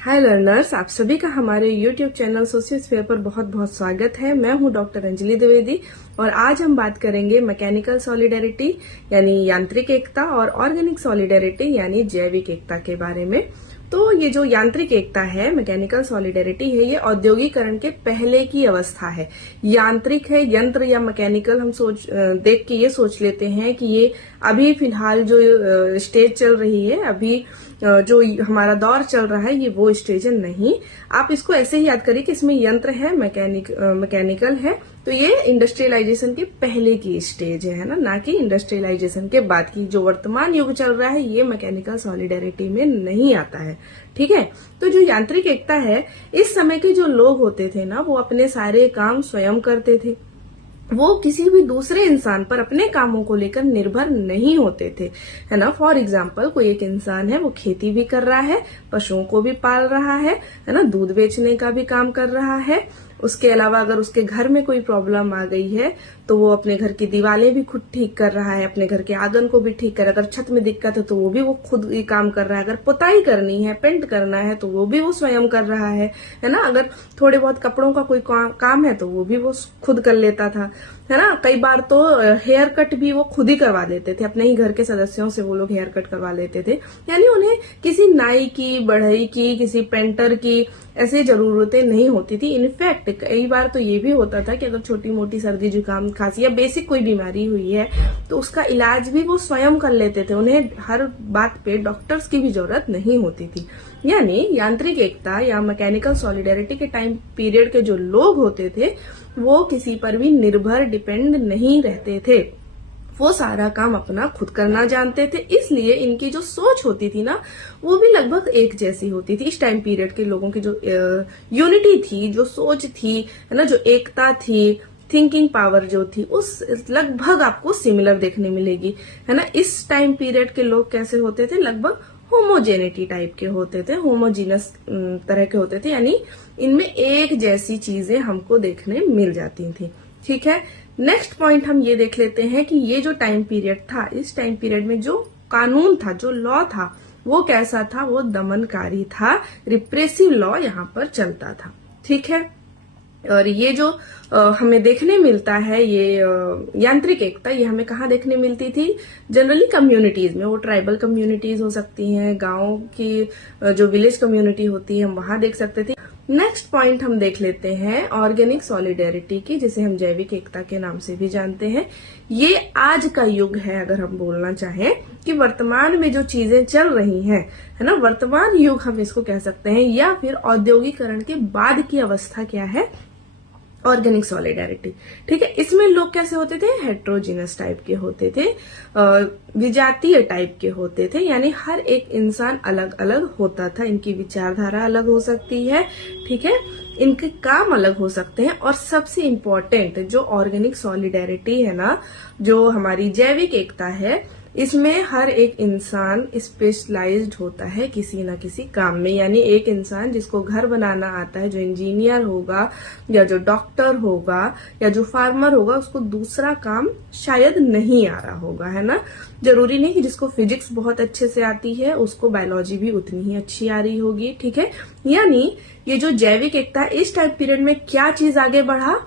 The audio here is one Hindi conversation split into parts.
हाय लर्नर्स, आप सभी का हमारे YouTube चैनल सोशियोस्फीयर पर बहुत बहुत स्वागत है। मैं हूं डॉक्टर अंजलि द्विवेदी और आज हम बात करेंगे मैकेनिकल सॉलिडेरिटी यानी यांत्रिक एकता और ऑर्गेनिक सॉलिडेरिटी यानी जैविक एकता के बारे में। तो ये जो यांत्रिक एकता है, मैकेनिकल सॉलिडेरिटी है, ये औद्योगिकरण के पहले की अवस्था है। यांत्रिक है, यंत्र या मैकेनिकल हम देख के ये सोच लेते हैं कि ये अभी फिलहाल जो स्टेज चल रही है, अभी जो हमारा दौर चल रहा है, ये वो स्टेज है। नहीं, आप इसको ऐसे ही याद करिए कि इसमें यंत्र है, मैकेनिकल है, तो ये इंडस्ट्रियलाइजेशन के पहले की स्टेज है ना कि इंडस्ट्रियलाइजेशन के बाद की। जो वर्तमान युग चल रहा है, ये मैकेनिकल सॉलिडेरिटी में नहीं आता है। ठीक है, तो जो यांत्रिक एकता है, इस समय के जो लोग होते थे ना, वो अपने सारे काम स्वयं करते थे। वो किसी भी दूसरे इंसान पर अपने कामों को लेकर निर्भर नहीं होते थे, है ना। फॉर एग्जाम्पल, कोई एक इंसान है, वो खेती भी कर रहा है, पशुओं को भी पाल रहा है ना, दूध बेचने का भी काम कर रहा है। उसके अलावा अगर उसके घर में कोई प्रॉब्लम आ गई है तो वो अपने घर की दीवारें भी खुद ठीक कर रहा है, अपने घर के आंगन को भी ठीक कर रहा है। अगर छत में दिक्कत है तो वो भी वो खुद ही काम कर रहा है। अगर पुताई करनी है, पेंट करना है, तो वो भी वो स्वयं कर रहा है ना। अगर थोड़े बहुत कपड़ों का कोई काम है तो वो भी वो खुद कर लेता था, है ना। कई बार तो हेयर कट भी वो खुद ही करवा लेते थे, अपने ही घर के सदस्यों से वो लोग हेयर कट करवा लेते थे। यानी उन्हें किसी नाई की, बढ़ई की, किसी पेंटर की ऐसी जरूरतें नहीं होती थी। इनफैक्ट कई बार तो ये भी होता था कि अगर छोटी मोटी सर्दी जुकाम खांसी या बेसिक कोई बीमारी हुई है तो उसका इलाज भी वो स्वयं कर लेते थे। उन्हें हर बात पे डॉक्टर्स की भी जरूरत नहीं होती थी। यानी यांत्रिक एकता या मैकेनिकल सॉलिडेरिटी के टाइम पीरियड के जो लोग होते थे, वो किसी पर भी निर्भर डिपेंड नहीं रहते थे। वो सारा काम अपना खुद करना जानते थे, इसलिए इनकी जो सोच होती थी ना, वो भी लगभग एक जैसी होती थी। इस टाइम पीरियड के लोगों की जो यूनिटी थी, जो सोच थी, है ना, जो एकता थी, थिंकिंग पावर जो थी, उस लगभग आपको सिमिलर देखने मिलेगी, है ना। इस टाइम पीरियड के लोग कैसे होते थे? लगभग होमोजेनिटी टाइप के होते थे, होमोजीनस तरह के होते थे, यानी इनमें एक जैसी चीजें हमको देखने मिल जाती थी। ठीक है, नेक्स्ट पॉइंट हम ये देख लेते हैं कि ये जो टाइम पीरियड था, इस टाइम पीरियड में जो कानून था, जो लॉ था, वो कैसा था? वो दमनकारी था, रिप्रेसिव लॉ यहाँ पर चलता था। ठीक है, और ये जो हमें देखने मिलता है, ये यांत्रिक एकता, ये हमें कहाँ देखने मिलती थी? जनरली कम्युनिटीज में। वो ट्राइबल कम्युनिटीज हो सकती हैं, गांव की जो विलेज कम्युनिटी होती है, हम वहां देख सकते थे। नेक्स्ट पॉइंट हम देख लेते हैं ऑर्गेनिक सॉलिडेरिटी की, जिसे हम जैविक एकता के नाम से भी जानते हैं। ये आज का युग है, अगर हम बोलना चाहें कि वर्तमान में जो चीजें चल रही हैं, है ना, वर्तमान युग हम इसको कह सकते हैं, या फिर औद्योगिकरण के बाद की अवस्था क्या है? Organic solidarity. ठीक है, इसमें लोग कैसे होते थे? हेट्रोजीनस टाइप के होते थे, विजातीय टाइप के होते थे, यानी हर एक इंसान अलग अलग होता था। इनकी विचारधारा अलग हो सकती है, ठीक है, इनके काम अलग हो सकते हैं, और सबसे इम्पोर्टेंट जो ऑर्गेनिक सॉलिडेरिटी है ना, जो हमारी जैविक एकता है, इसमें हर एक इंसान स्पेशलाइज्ड होता है किसी न किसी काम में। यानी एक इंसान जिसको घर बनाना आता है, जो इंजीनियर होगा या जो डॉक्टर होगा या जो फार्मर होगा, उसको दूसरा काम शायद नहीं आ रहा होगा, है ना। जरूरी नहीं कि जिसको फिजिक्स बहुत अच्छे से आती है उसको बायोलॉजी भी उतनी ही अच्छी आ रही होगी। ठीक है, यानी ये जो जैविक एकता, इस टाइम पीरियड में क्या चीज आगे बढ़ा?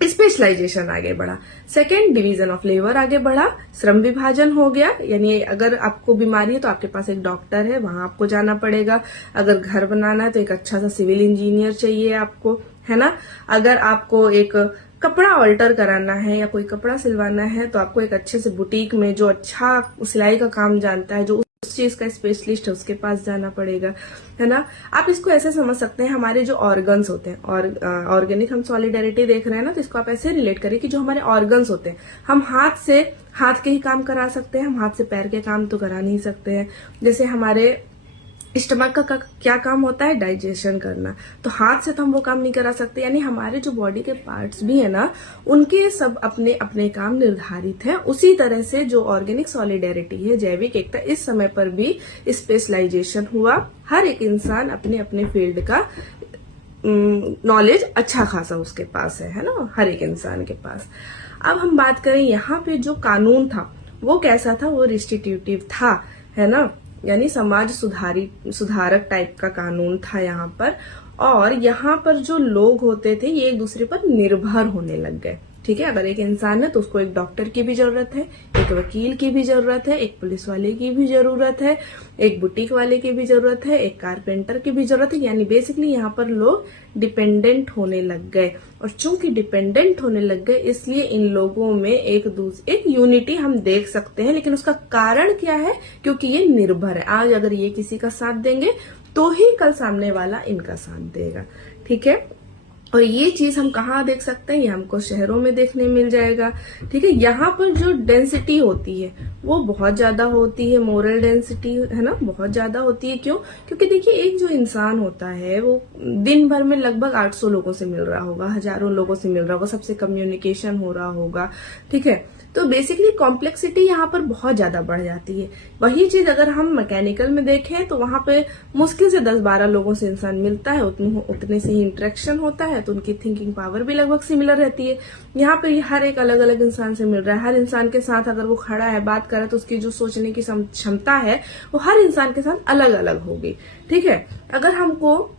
स्पेशलाइजेशन आगे बढ़ा। सेकेंड, डिवीजन ऑफ लेबर आगे बढ़ा, श्रम विभाजन हो गया। यानी अगर आपको बीमारी है तो आपके पास एक डॉक्टर है, वहां आपको जाना पड़ेगा। अगर घर बनाना है तो एक अच्छा सा सिविल इंजीनियर चाहिए आपको, है ना। अगर आपको एक कपड़ा ऑल्टर कराना है या कोई कपड़ा सिलवाना है तो आपको एक अच्छे से बुटीक में जो अच्छा सिलाई का काम जानता है, जो उस चीज का स्पेशलिस्ट है, उसके पास जाना पड़ेगा, है ना। आप इसको ऐसे समझ सकते हैं, हमारे जो ऑर्गन्स होते हैं, और ऑर्गेनिक हम सॉलिडेरिटी देख रहे हैं ना, तो इसको आप ऐसे रिलेट करिए कि जो हमारे ऑर्गन्स होते हैं, हम हाथ के ही काम करा सकते हैं, हम हाथ से पैर के काम तो करा नहीं सकते हैं। जैसे हमारे स्टमक का क्या काम होता है? डाइजेशन करना, तो हाथ से तो हम वो काम नहीं करा सकते। यानी हमारे जो बॉडी के पार्ट्स भी है ना, उनके सब अपने अपने काम निर्धारित हैं। उसी तरह से जो ऑर्गेनिक सॉलिडेरिटी है, जैविक एकता, इस समय पर भी स्पेशलाइजेशन हुआ। हर एक इंसान अपने अपने फील्ड का नॉलेज अच्छा खासा उसके पास है ना, हर एक इंसान के पास। अब हम बात करें यहाँ पे जो कानून था वो कैसा था? वो रिस्ट्रिक्टिव था, है ना। यानी समाज सुधारक टाइप का कानून था यहाँ पर। और यहाँ पर जो लोग होते थे ये एक दूसरे पर निर्भर होने लग गए। ठीक है, अगर एक इंसान है तो उसको एक डॉक्टर की भी जरूरत है, एक वकील की भी जरूरत है, एक पुलिस वाले की भी जरूरत है, एक बुटीक वाले की भी जरूरत है, एक कारपेंटर की भी जरूरत है। यानी बेसिकली यहाँ पर लोग डिपेंडेंट होने लग गए। और चूंकि डिपेंडेंट होने लग गए इसलिए इन लोगों में एक यूनिटी हम देख सकते हैं। लेकिन उसका कारण क्या है? क्योंकि ये निर्भर है। आज अगर ये किसी का साथ देंगे तो ही कल सामने वाला इनका साथ देगा। ठीक है, और ये चीज हम कहाँ देख सकते हैं? ये हमको शहरों में देखने मिल जाएगा। ठीक है, यहाँ पर जो डेंसिटी होती है वो बहुत ज्यादा होती है, मोरल डेंसिटी है ना, बहुत ज्यादा होती है। क्यों? क्योंकि देखिए एक जो इंसान होता है वो दिन भर में लगभग 800 लोगों से मिल रहा होगा, हजारों लोगों से मिल रहा होगा, सबसे कम्युनिकेशन हो रहा होगा। ठीक है, तो बेसिकली कॉम्प्लेक्सिटी यहाँ पर बहुत ज्यादा बढ़ जाती है। वही चीज अगर हम मैकेनिकल में देखें तो वहां पे मुश्किल से 10-12 लोगों से इंसान मिलता है, उतने से ही इंटरेक्शन होता है, तो उनकी थिंकिंग पावर भी लगभग सिमिलर रहती है। यहाँ पे हर एक अलग अलग इंसान से मिल रहा है, हर इंसान के साथ अगर वो खड़ा है बात कर रहा है तो उसकी जो सोचने की क्षमता है वो हर इंसान के साथ अलग अलग होगी। ठीक है, अगर हमको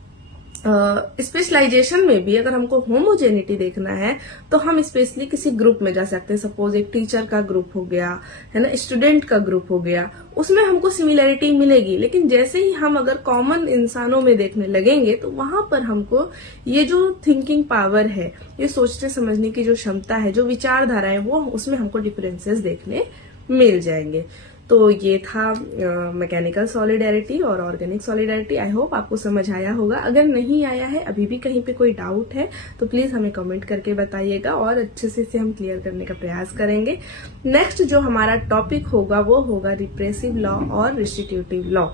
स्पेशलाइजेशन में भी अगर हमको होमोजेनिटी देखना है तो हम स्पेशली किसी ग्रुप में जा सकते हैं। सपोज एक टीचर का ग्रुप हो गया है ना, स्टूडेंट का ग्रुप हो गया, उसमें हमको सिमिलैरिटी मिलेगी। लेकिन जैसे ही हम अगर कॉमन इंसानों में देखने लगेंगे तो वहां पर हमको ये जो थिंकिंग पावर है, ये सोचने समझने की जो क्षमता है, जो विचारधारा है, वो उसमें हमको डिफरेंसेस देखने मिल जाएंगे। तो ये था मैकेनिकल सॉलिडेरिटी और ऑर्गेनिक सॉलिडेरिटी। आई होप आपको समझ आया होगा। अगर नहीं आया है, अभी भी कहीं पे कोई डाउट है तो प्लीज हमें कमेंट करके बताइएगा और अच्छे से इसे हम क्लियर करने का प्रयास करेंगे। नेक्स्ट जो हमारा टॉपिक होगा वो होगा रिप्रेसिव लॉ और रिस्ट्रिक्टिव लॉ।